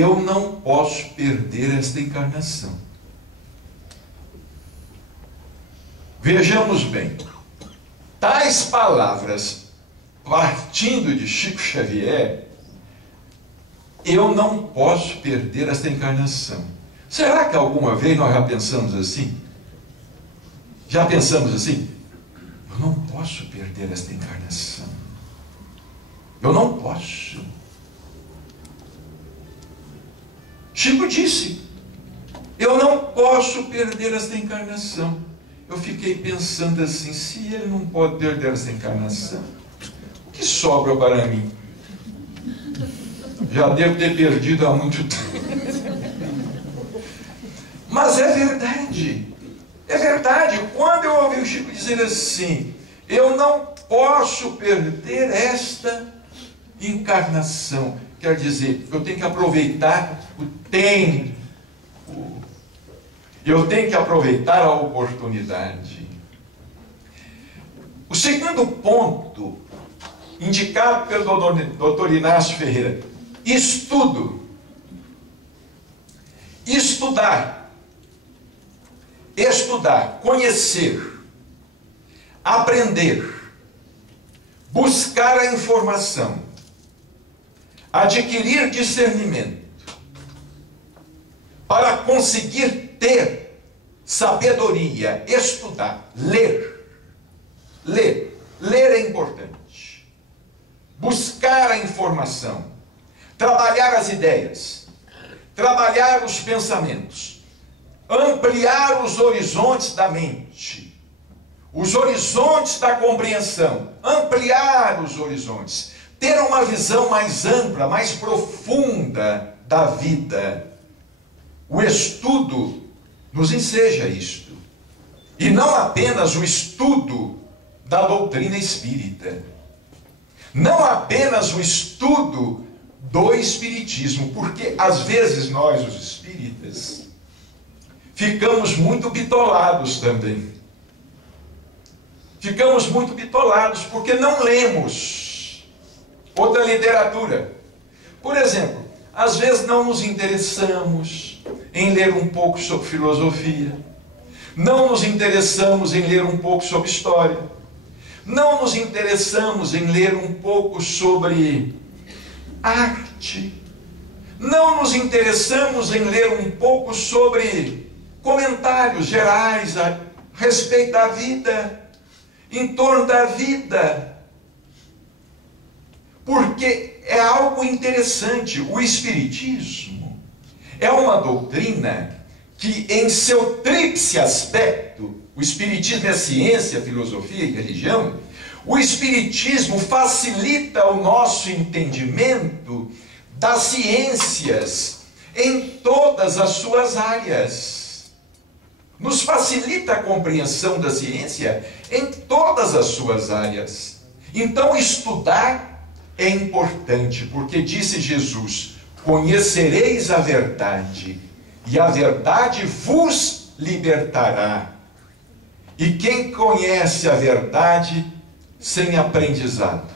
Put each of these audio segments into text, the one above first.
eu não posso perder esta encarnação. Vejamos bem, tais palavras, partindo de Chico Xavier, eu não posso perder esta encarnação. Será que alguma vez nós já pensamos assim? Já pensamos assim? Eu não posso perder esta encarnação. Eu não posso. Chico disse, eu não posso perder esta encarnação. Eu fiquei pensando assim, se ele não pode perder esta encarnação, o que sobra para mim? Já devo ter perdido há muito tempo. Mas é verdade. É verdade. Quando eu ouvi o Chico dizer assim, eu não posso perder esta encarnação, quer dizer, eu tenho que aproveitar o tempo. Eu tenho que aproveitar a oportunidade. O segundo ponto, indicado pelo Dr. Inácio Ferreira, estudo. Estudar. Estudar, conhecer, aprender, buscar a informação, adquirir discernimento, para conseguir ter sabedoria, estudar, ler. Ler é importante. Buscar a informação, trabalhar as ideias, trabalhar os pensamentos, ampliar os horizontes da mente, os horizontes da compreensão, ampliar os horizontes, ter uma visão mais ampla, mais profunda da vida. O estudo nos enseja isto. E não apenas o estudo da doutrina espírita. Não apenas o estudo do espiritismo, porque às vezes nós, os espíritas, ficamos muito bitolados também. Ficamos muito bitolados porque não lemos outra literatura. Por exemplo, às vezes não nos interessamos em ler um pouco sobre filosofia, não nos interessamos em ler um pouco sobre história, não nos interessamos em ler um pouco sobre arte, não nos interessamos em ler um pouco sobre comentários gerais a respeito da vida, em torno da vida, porque é algo interessante. O Espiritismo é uma doutrina que, em seu tríplice aspecto, o Espiritismo é ciência, filosofia e religião, o Espiritismo facilita o nosso entendimento das ciências em todas as suas áreas. Nos facilita a compreensão da ciência em todas as suas áreas. Então, estudar é importante, porque disse Jesus, conhecereis a verdade, e a verdade vos libertará. E quem conhece a verdade sem aprendizado?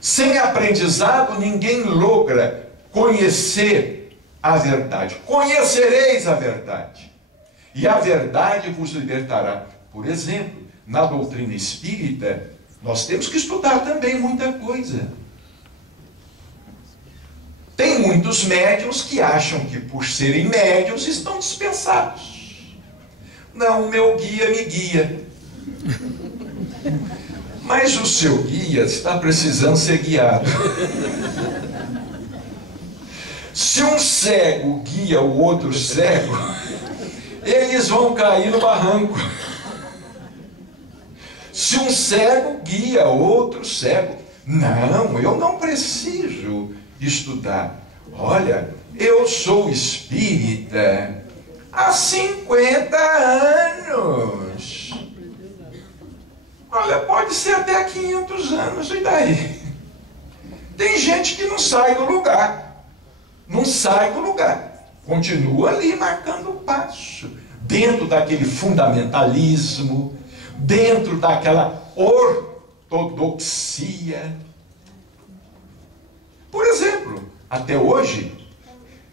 Sem aprendizado, ninguém logra conhecer a verdade. Conhecereis a verdade, e a verdade vos libertará. Por exemplo, na doutrina espírita, nós temos que estudar também muita coisa. Tem muitos médiuns que acham que, por serem médiuns, estão dispensados. Não, o meu guia me guia. Mas o seu guia está precisando ser guiado. Se um cego guia o outro cego, eles vão cair no barranco. Se um cego guia outro cego, não, eu não preciso estudar. Olha, eu sou espírita há 50 anos. Olha, pode ser até 500 anos, e daí? Tem gente que não sai do lugar. Não sai do lugar. Continua ali marcando o passo. Dentro daquele fundamentalismo, dentro daquela ortodoxia. Por exemplo,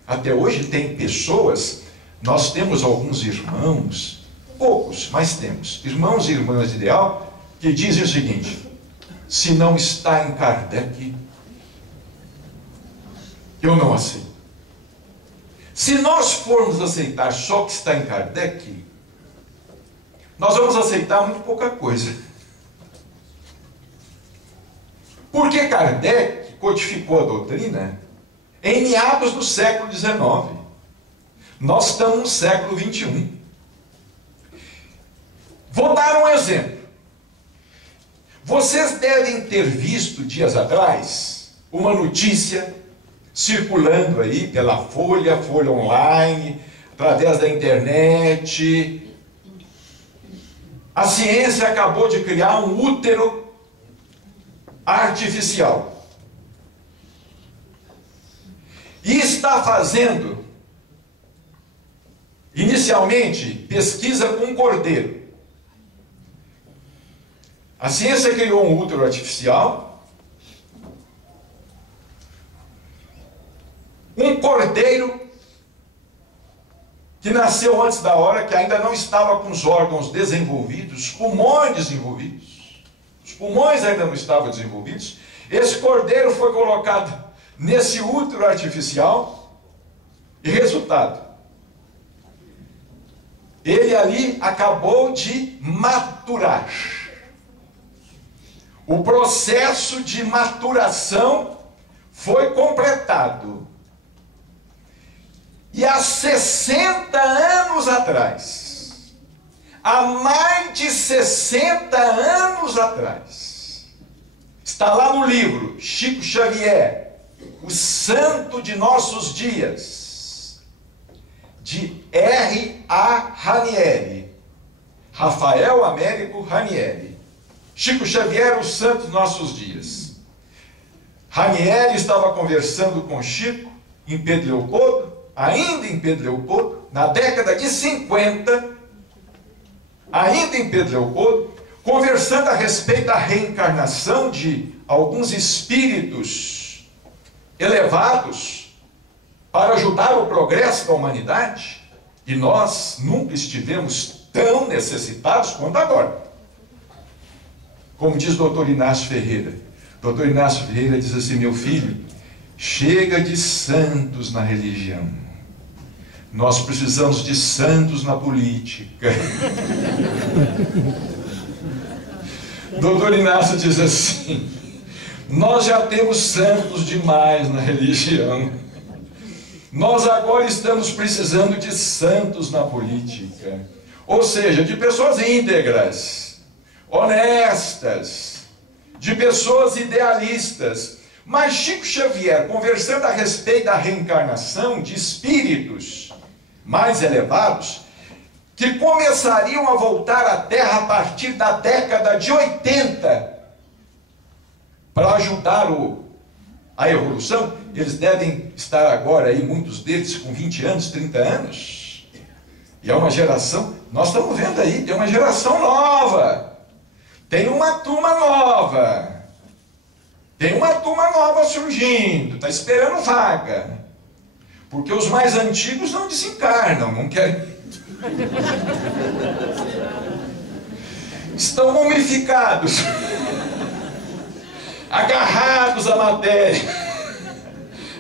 Até hoje tem pessoas, nós temos alguns irmãos, poucos, mas temos, irmãos e irmãs de ideal, que dizem o seguinte: se não está em Kardec, eu não aceito. Se nós formos aceitar só o que está em Kardec, nós vamos aceitar muito pouca coisa. Porque Kardec codificou a doutrina em meados do século XIX. Nós estamos no século XXI. Vou dar um exemplo. Vocês devem ter visto dias atrás uma notícia circulando aí pela Folha Online, através da internet. A ciência acabou de criar um útero artificial. E está fazendo, inicialmente, pesquisa com um cordeiro. A ciência criou um útero artificial. Um cordeiro que nasceu antes da hora, que ainda não estava com os órgãos desenvolvidos, os pulmões desenvolvidos. Os pulmões ainda não estavam desenvolvidos. Esse cordeiro foi colocado nesse útero artificial e resultado: ele ali acabou de maturar. O processo de maturação foi completado. E há 60 anos atrás, há mais de 60 anos atrás, está lá no livro Chico Xavier, O Santo de Nossos Dias, de R.A. Ranieri, Rafael Américo Ranieri. Chico Xavier, O Santo de Nossos Dias. Ranieri estava conversando com Chico em Pedro Leopoldo, ainda em Pedro Leopoldo, na década de 50, ainda em Pedro Leopoldo, conversando a respeito da reencarnação de alguns espíritos elevados para ajudar o progresso da humanidade, e nós nunca estivemos tão necessitados quanto agora. Como diz o Dr. Inácio Ferreira. Dr. Inácio Ferreira diz assim: meu filho, chega de santos na religião. Nós precisamos de santos na política. Dr. Inácio diz assim: nós já temos santos demais na religião. Nós agora estamos precisando de santos na política. Ou seja, de pessoas íntegras, honestas, de pessoas idealistas. Mas Chico Xavier, conversando a respeito da reencarnação de espíritos mais elevados, que começariam a voltar à Terra a partir da década de 80, para ajudar a evolução. Eles devem estar agora aí, muitos deles com 20 anos, 30 anos, e é uma geração, nós estamos vendo aí, tem uma geração nova, tem uma turma nova, tem uma turma nova surgindo, está esperando vaga, porque os mais antigos não desencarnam, não querem. Estão mumificados, agarrados à matéria,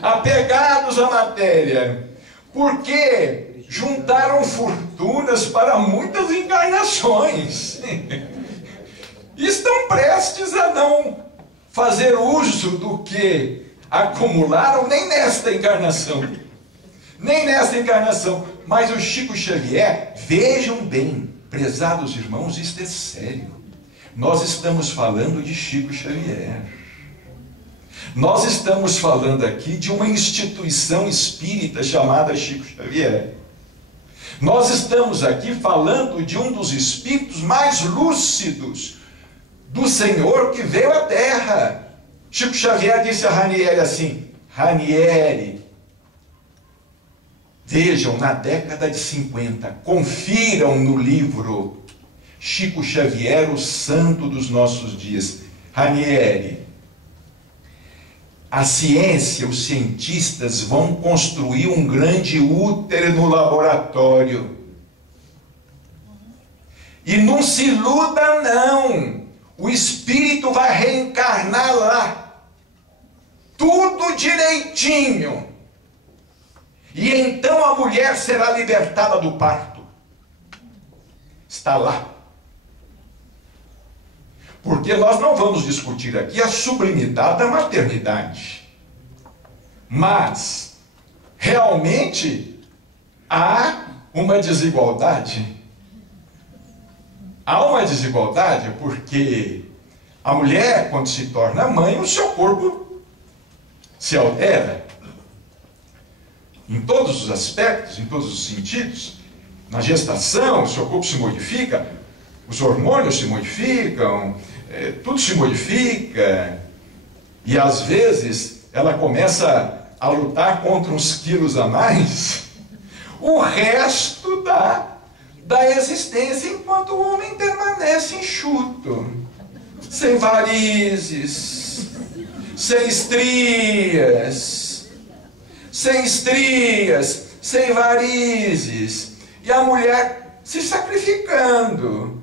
apegados à matéria, porque juntaram fortunas para muitas encarnações. Estão prestes a não fazer uso do que acumularam nem nesta encarnação. Nem nesta encarnação. Mas o Chico Xavier, vejam bem, prezados irmãos, isto é sério. Nós estamos falando de Chico Xavier. Nós estamos falando aqui de uma instituição espírita chamada Chico Xavier. Nós estamos aqui falando de um dos espíritos mais lúcidos do Senhor que veio à Terra. Chico Xavier disse a Ranieri assim: Ranieri, vejam, na década de 50, confiram no livro Chico Xavier, o Santo dos Nossos Dias. Ranieri, a ciência, os cientistas vão construir um grande útero no laboratório. E não se iluda, não. O espírito vai reencarnar lá. Tudo direitinho. E então a mulher será libertada do parto. Está lá. Porque nós não vamos discutir aqui a sublimidade da maternidade. Mas, realmente, há uma desigualdade. Há uma desigualdade porque a mulher, quando se torna mãe, o seu corpo se altera. Em todos os aspectos, em todos os sentidos. Na gestação, o seu corpo se modifica, os hormônios se modificam, tudo se modifica. E às vezes ela começa a lutar contra uns quilos a mais. O resto da existência, enquanto o homem permanece enxuto, sem varizes, sem estrias, sem varizes, e a mulher se sacrificando.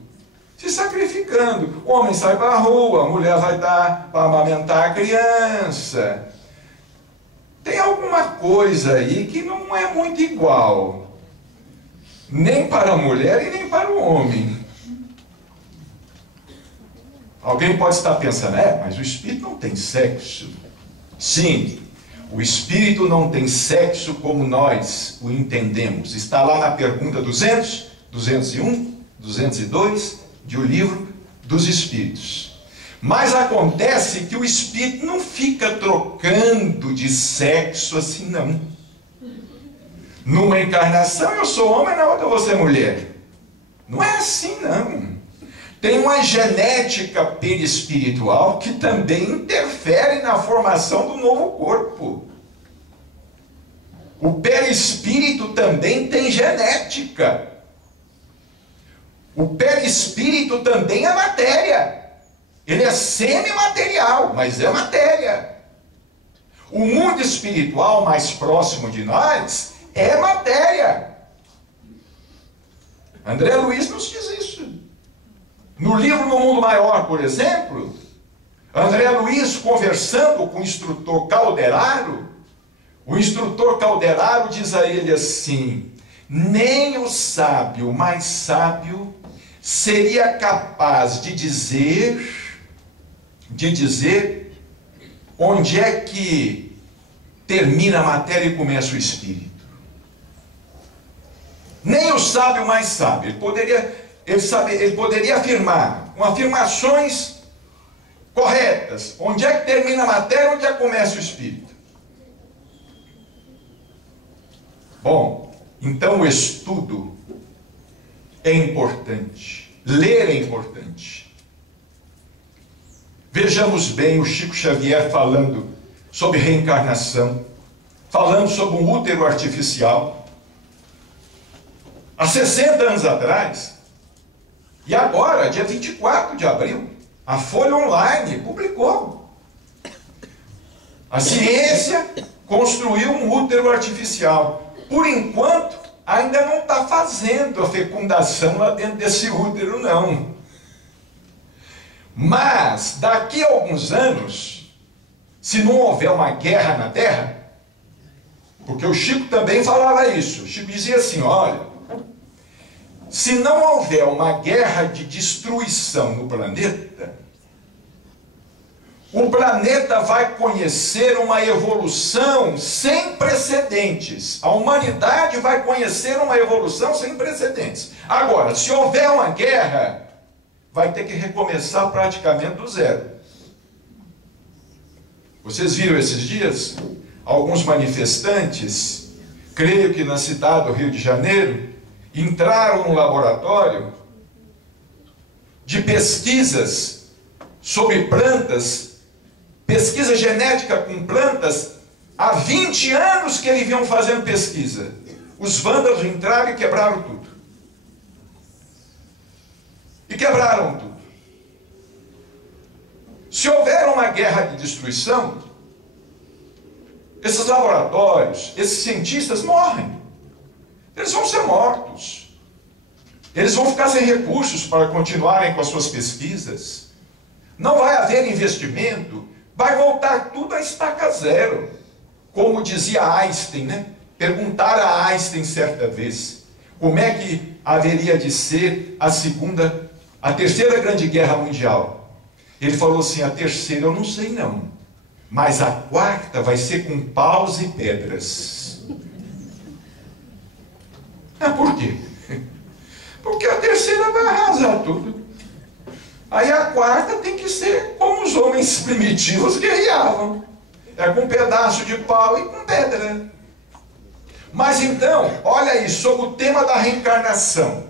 O homem sai para a rua, a mulher vai dar para amamentar a criança. Tem alguma coisa aí que não é muito igual, nem para a mulher e nem para o homem. Alguém pode estar pensando, mas o espírito não tem sexo. Sim, o espírito não tem sexo como nós o entendemos. Está lá na pergunta 200, 201, 202 de O Livro dos Espíritos. Mas acontece que o espírito não fica trocando de sexo assim, não. Numa encarnação eu sou homem, na outra eu vou ser mulher. Não é assim, não. Tem uma genética perispiritual que também interfere na formação do novo corpo. O perispírito também tem genética. O perispírito também é matéria. Ele é semimaterial, mas é matéria. O mundo espiritual mais próximo de nós é matéria. André Luiz nos diz isso. No livro No Mundo Maior, por exemplo, André Luiz conversando com o instrutor Calderaro, o instrutor Calderaro diz a ele assim: nem o sábio mais sábio seria capaz de dizer onde é que termina a matéria e começa o espírito. Nem o sábio mais sábio. Ele poderia afirmar, com afirmações corretas, onde é que termina a matéria e onde é que começa o espírito. Bom, então o estudo é importante, ler é importante. Vejamos bem o Chico Xavier falando sobre reencarnação, falando sobre um útero artificial. Há 60 anos atrás, e agora, dia 24 de abril, a Folha Online publicou. A ciência construiu um útero artificial. Por enquanto, ainda não está fazendo a fecundação lá dentro desse útero, não. Mas, daqui a alguns anos, se não houver uma guerra na Terra, porque o Chico também falava isso, o Chico dizia assim, olha, se não houver uma guerra de destruição no planeta, o planeta vai conhecer uma evolução sem precedentes. A humanidade vai conhecer uma evolução sem precedentes. Agora, se houver uma guerra, vai ter que recomeçar praticamente do zero. Vocês viram esses dias? Alguns manifestantes, creio que na cidade do Rio de Janeiro, entraram no laboratório de pesquisas sobre plantas, pesquisa genética com plantas, há 20 anos que eles vinham fazendo pesquisa. Os vândalos entraram e quebraram tudo. E quebraram tudo. Se houver uma guerra de destruição, Esses laboratórios, esses cientistas morrem. Eles vão ser mortos. Eles vão ficar sem recursos para continuarem com as suas pesquisas. Não vai haver investimento. Vai voltar tudo a estaca zero. Como dizia Einstein, né? Perguntaram a Einstein certa vez como é que haveria de ser a terceira grande guerra mundial. Ele falou assim: a terceira eu não sei não, mas a quarta vai ser com paus e pedras. Por quê? Porque a terceira vai arrasar tudo. Aí a quarta tem que ser como os homens primitivos guerreavam. É com um pedaço de pau e com pedra. Mas então, olha aí, sobre o tema da reencarnação.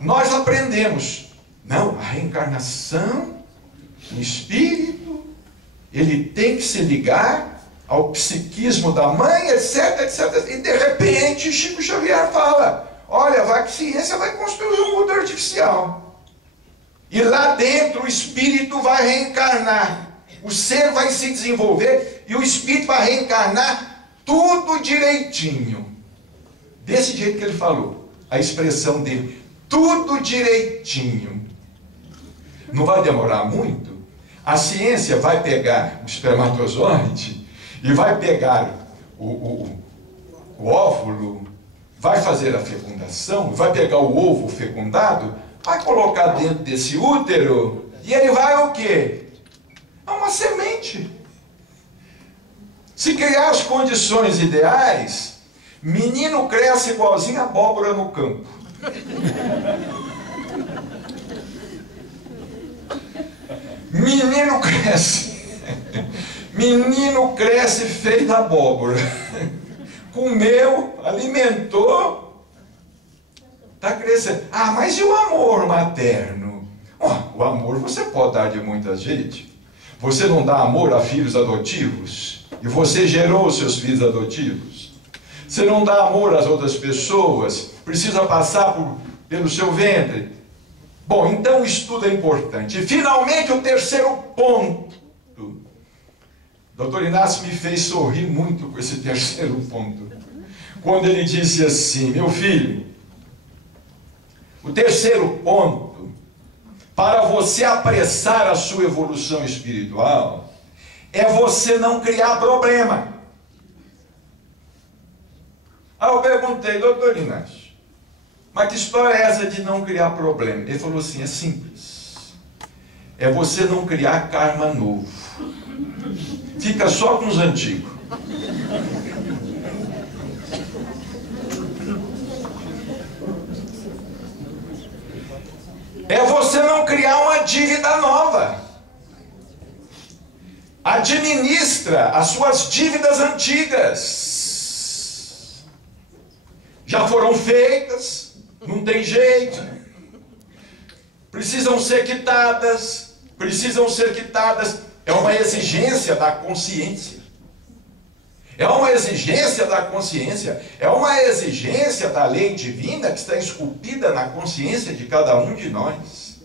Nós aprendemos. Não, a reencarnação, o espírito, ele tem que se ligar ao psiquismo da mãe, etc, etc. E de repente, Chico Xavier fala: olha, a ciência vai construir um mundo artificial. E lá dentro o espírito vai reencarnar. O ser vai se desenvolver e o espírito vai reencarnar tudo direitinho. Desse jeito que ele falou. A expressão dele. Tudo direitinho. Não vai demorar muito. A ciência vai pegar o espermatozoide e vai pegar o óvulo, vai fazer a fecundação, vai pegar o ovo fecundado, vai colocar dentro desse útero e ele vai o quê? É uma semente. Se criar as condições ideais, menino cresce igualzinho a abóbora no campo. Menino cresce feito abóbora. Comeu, alimentou, está crescendo. Mas e o amor materno? O amor você pode dar de muita gente. Você não dá amor a filhos adotivos? E você gerou os seus filhos adotivos? Você não dá amor às outras pessoas? Precisa passar pelo seu ventre? Bom, então o estudo é importante. E finalmente o terceiro ponto. Dr. Inácio me fez sorrir muito com esse terceiro ponto. Quando ele disse assim: meu filho, o terceiro ponto, para você apressar a sua evolução espiritual, é você não criar problema. Aí eu perguntei: doutor Inácio, mas que história é essa de não criar problema? Ele falou assim: é simples. É você não criar karma novo. Fica só com os antigos. É você não criar uma dívida nova. Administra as suas dívidas antigas. Já foram feitas, não tem jeito. Precisam ser quitadas. É uma exigência da consciência. É uma exigência da consciência. É uma exigência da lei divina que está esculpida na consciência de cada um de nós.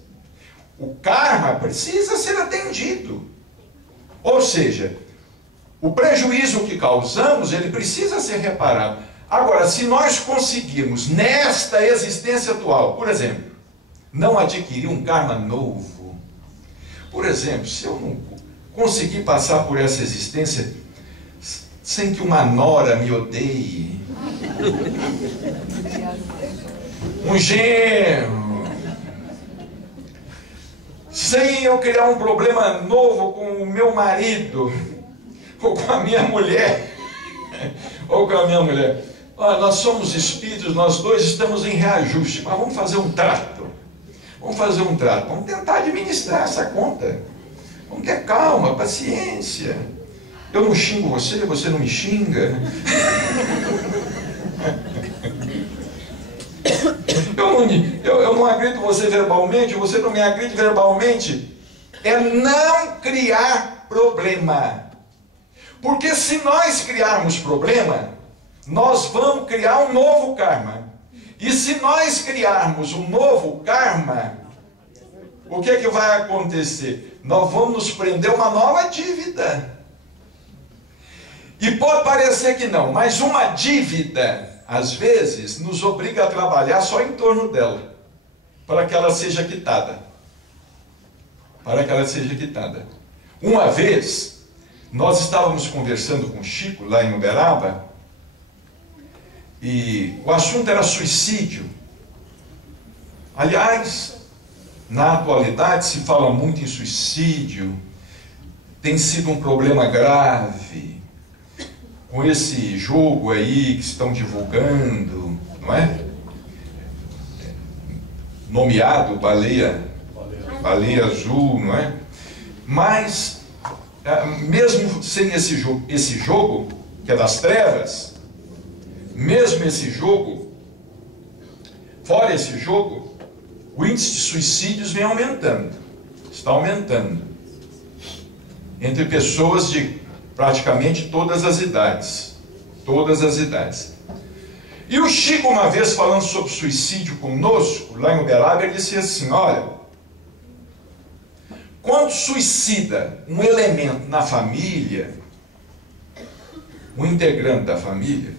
O karma precisa ser atendido. Ou seja, o prejuízo que causamos, ele precisa ser reparado. Agora, se nós conseguirmos, nesta existência atual, por exemplo, não adquirir um karma novo, por exemplo, se eu não conseguir passar por essa existência sem que uma nora me odeie, um genro, sem eu criar um problema novo com o meu marido, ou com a minha mulher, Olha, nós somos espíritos, nós dois estamos em reajuste, mas vamos fazer um trato. Vamos tentar administrar essa conta. Vamos ter calma, paciência. Eu não xingo você, você não me xinga. Eu não agrido você verbalmente, você não me agride verbalmente. É não criar problema. Porque se nós criarmos problema, nós vamos criar um novo karma. E se nós criarmos um novo karma, o que é que vai acontecer? Nós vamos nos prender uma nova dívida. E pode parecer que não, mas uma dívida, às vezes, nos obriga a trabalhar só em torno dela, para que ela seja quitada. Para que ela seja quitada. Uma vez, nós estávamos conversando com o Chico, lá em Uberaba, e o assunto era suicídio. Aliás, na atualidade se fala muito em suicídio, tem sido um problema grave, com esse jogo aí que estão divulgando, não é? Nomeado Baleia Azul, não é? Mas, mesmo sem esse jogo, que é das trevas, mesmo esse jogo, fora esse jogo, o índice de suicídios vem aumentando, está aumentando, entre pessoas de praticamente todas as idades, E o Chico, uma vez falando sobre suicídio conosco, lá em Uberaba, ele disse assim, olha, quando suicida um elemento na família, um integrante da família,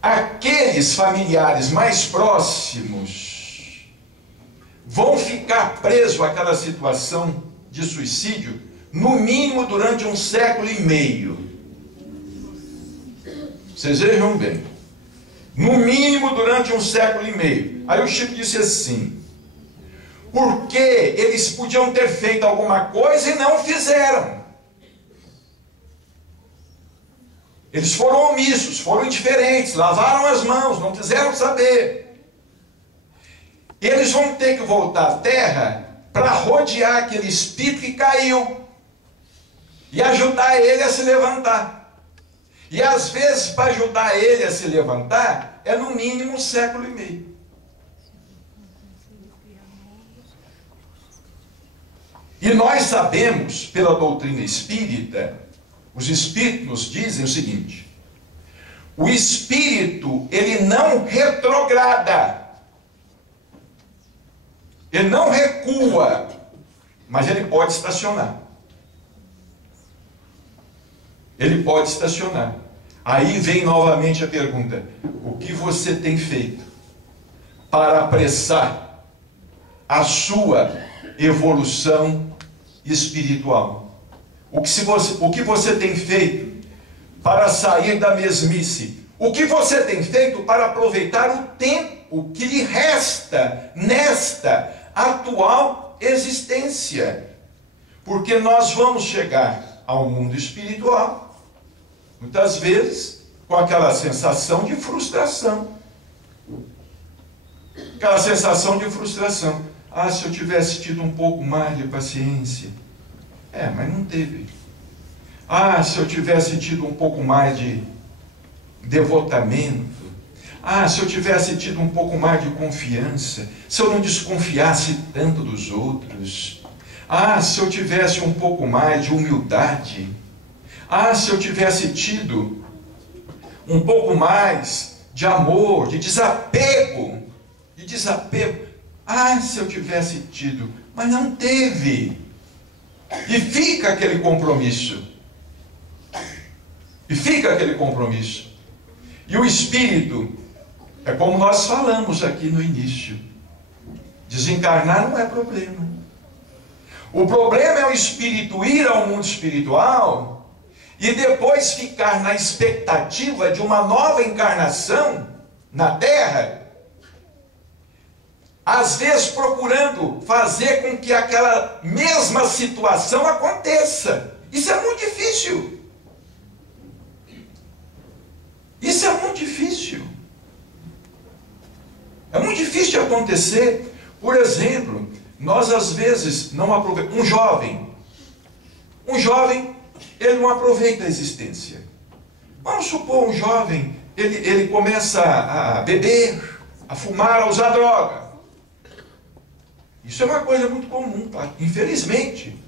aqueles familiares mais próximos vão ficar presos àquela situação de suicídio, no mínimo durante 1,5 séculos. Vocês vejam bem. No mínimo durante 1,5 séculos. Aí o Chico disse assim, porque eles podiam ter feito alguma coisa e não fizeram. Eles foram omissos, foram indiferentes, lavaram as mãos, não quiseram saber. Eles vão ter que voltar à terra para rodear aquele espírito que caiu e ajudar ele a se levantar. E às vezes, para ajudar ele a se levantar, é no mínimo 1,5 séculos. E nós sabemos, pela doutrina espírita, os espíritos nos dizem o seguinte, o espírito, ele não retrograda, ele não recua, mas ele pode estacionar. Ele pode estacionar. Aí vem novamente a pergunta, o que você tem feito para apressar a sua evolução espiritual? O que você tem feito para sair da mesmice? O que você tem feito para aproveitar o tempo que lhe resta nesta atual existência? Porque nós vamos chegar ao mundo espiritual, muitas vezes, com aquela sensação de frustração. Aquela sensação de frustração. Ah, se eu tivesse tido um pouco mais de paciência. Mas não teve. Ah, se eu tivesse tido um pouco mais de devotamento. Ah, se eu tivesse tido um pouco mais de confiança. Se eu não desconfiasse tanto dos outros. Ah, se eu tivesse um pouco mais de humildade. Ah, se eu tivesse tido um pouco mais de amor, de desapego. Ah, se eu tivesse tido. Mas não teve. E fica aquele compromisso. E o espírito, é como nós falamos aqui no início, desencarnar não é problema. O problema é o espírito ir ao mundo espiritual e depois ficar na expectativa de uma nova encarnação na Terra, às vezes procurando fazer com que aquela mesma situação aconteça. Isso é muito difícil. Isso é muito difícil. É muito difícil de acontecer. Por exemplo, nós às vezes não aproveitamos. Um jovem, ele não aproveita a existência. Vamos supor um jovem, ele começa a beber, a fumar, a usar droga. Isso é uma coisa muito comum, tá? Infelizmente.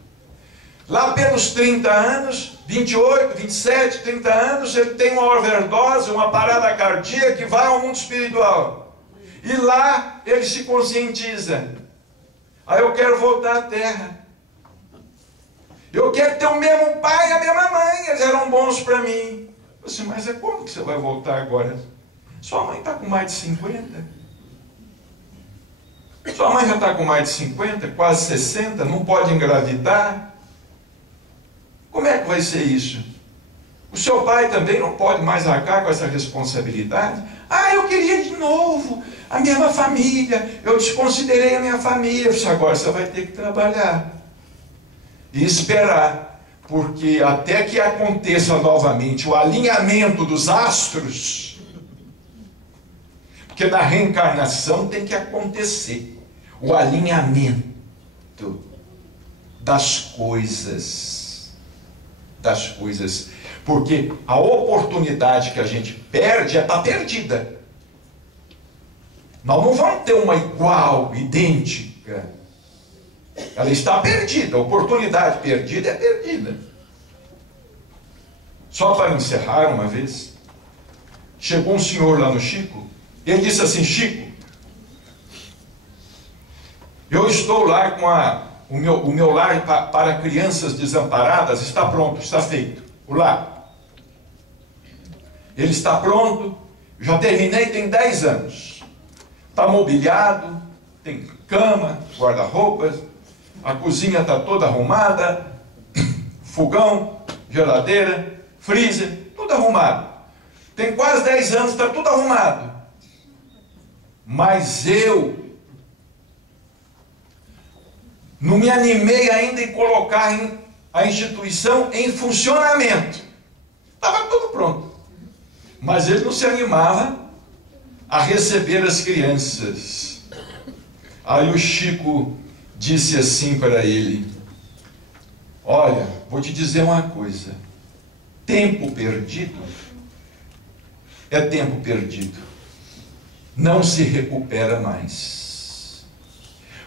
Lá pelos 30 anos, 28, 27, 30 anos, ele tem uma overdose, uma parada cardíaca que vai ao mundo espiritual. E lá ele se conscientiza. Aí eu quero voltar à Terra. Eu quero ter o mesmo pai e a mesma mãe, eles eram bons para mim. Eu disse, mas como que você vai voltar agora? Sua mãe está com mais de 50. Sua mãe já está com mais de 50, quase 60, não pode engravidar. Como é que vai ser isso? O seu pai também não pode mais arcar com essa responsabilidade? Ah, eu queria de novo a mesma família, eu desconsiderei a minha família. Eu disse, agora você vai ter que trabalhar e esperar, porque até que aconteça novamente o alinhamento dos astros, porque na reencarnação tem que acontecer o alinhamento das coisas, porque a oportunidade que a gente perde já está perdida. Nós não vamos ter uma igual, idêntica. Ela está perdida. A oportunidade perdida é perdida. Só para encerrar uma vez, chegou um senhor lá no Chico, ele disse assim, Chico, eu estou lá com o meu lar para crianças desamparadas, está pronto, está feito, o lar. Ele está pronto, já terminei, tem 10 anos. Está mobiliado, tem cama, guarda-roupas, a cozinha está toda arrumada, fogão, geladeira, freezer, tudo arrumado. Tem quase 10 anos, está tudo arrumado. Mas eu não me animei ainda em colocar a instituição em funcionamento. Estava tudo pronto. Mas ele não se animava a receber as crianças. Aí o Chico disse assim para ele, olha, vou te dizer uma coisa, tempo perdido é tempo perdido, não se recupera mais.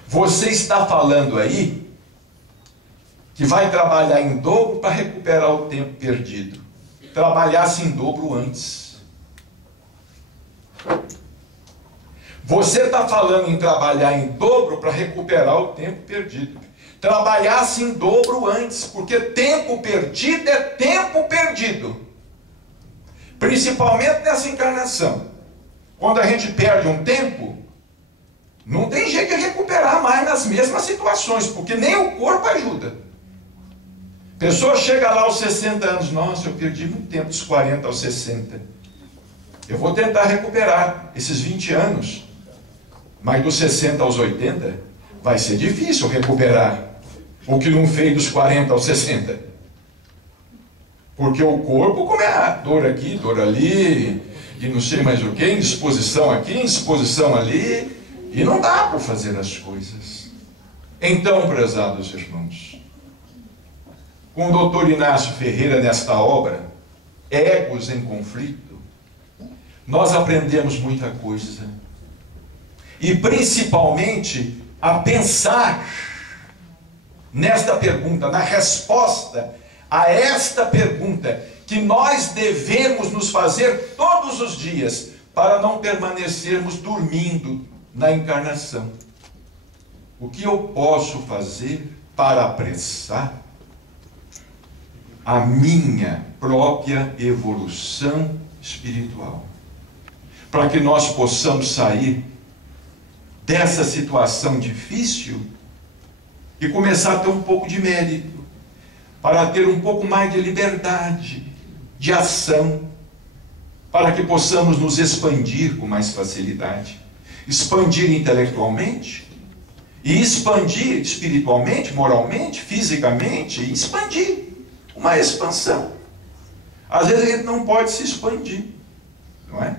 Você está falando aí que vai trabalhar em dobro para recuperar o tempo perdido. Trabalhasse em dobro antes. Você está falando em trabalhar em dobro para recuperar o tempo perdido. Trabalhasse em dobro antes, porque tempo perdido é tempo perdido. Principalmente nessa encarnação. Quando a gente perde um tempo, não tem jeito de recuperar mais nas mesmas situações, porque nem o corpo ajuda. A pessoa chega lá aos 60 anos, nossa, eu perdi muito tempo dos 40 aos 60. Eu vou tentar recuperar esses 20 anos, mas dos 60 aos 80 vai ser difícil recuperar o que não fez dos 40 aos 60. Porque o corpo começa dor aqui, dor ali, e não sei mais o que, indisposição aqui, indisposição ali, e não dá para fazer as coisas. Então, prezados irmãos, com o Dr. Inácio Ferreira nesta obra, Egos em Conflito, nós aprendemos muita coisa. E principalmente a pensar nesta pergunta, na resposta a esta pergunta, que nós devemos nos fazer todos os dias, para não permanecermos dormindo na encarnação. O que eu posso fazer para apressar a minha própria evolução espiritual? Para que nós possamos sair dessa situação difícil e começar a ter um pouco de mérito, para ter um pouco mais de liberdade, de ação, para que possamos nos expandir com mais facilidade, expandir intelectualmente, e expandir espiritualmente, moralmente, fisicamente, e expandir, uma expansão. Às vezes a gente não pode se expandir, não é?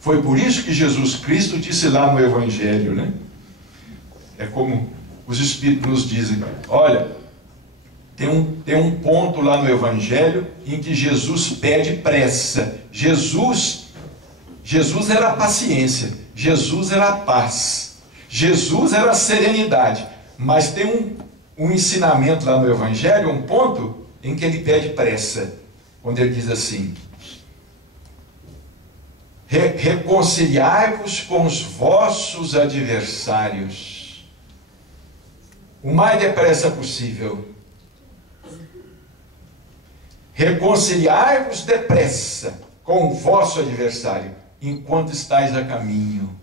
Foi por isso que Jesus Cristo disse lá no Evangelho, né? É como os Espíritos nos dizem, olha, tem um ponto lá no Evangelho em que Jesus pede pressa. Jesus era a paciência, Jesus era a paz, Jesus era a serenidade. Mas tem um ensinamento lá no Evangelho, um ponto em que ele pede pressa, quando ele diz assim, reconciliai-vos com os vossos adversários o mais depressa possível. reconciliai-vos depressa com o vosso adversário, enquanto estáis a caminho.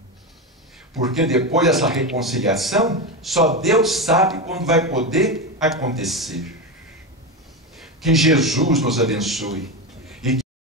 Porque depois dessa reconciliação, só Deus sabe quando vai poder acontecer. Que Jesus nos abençoe.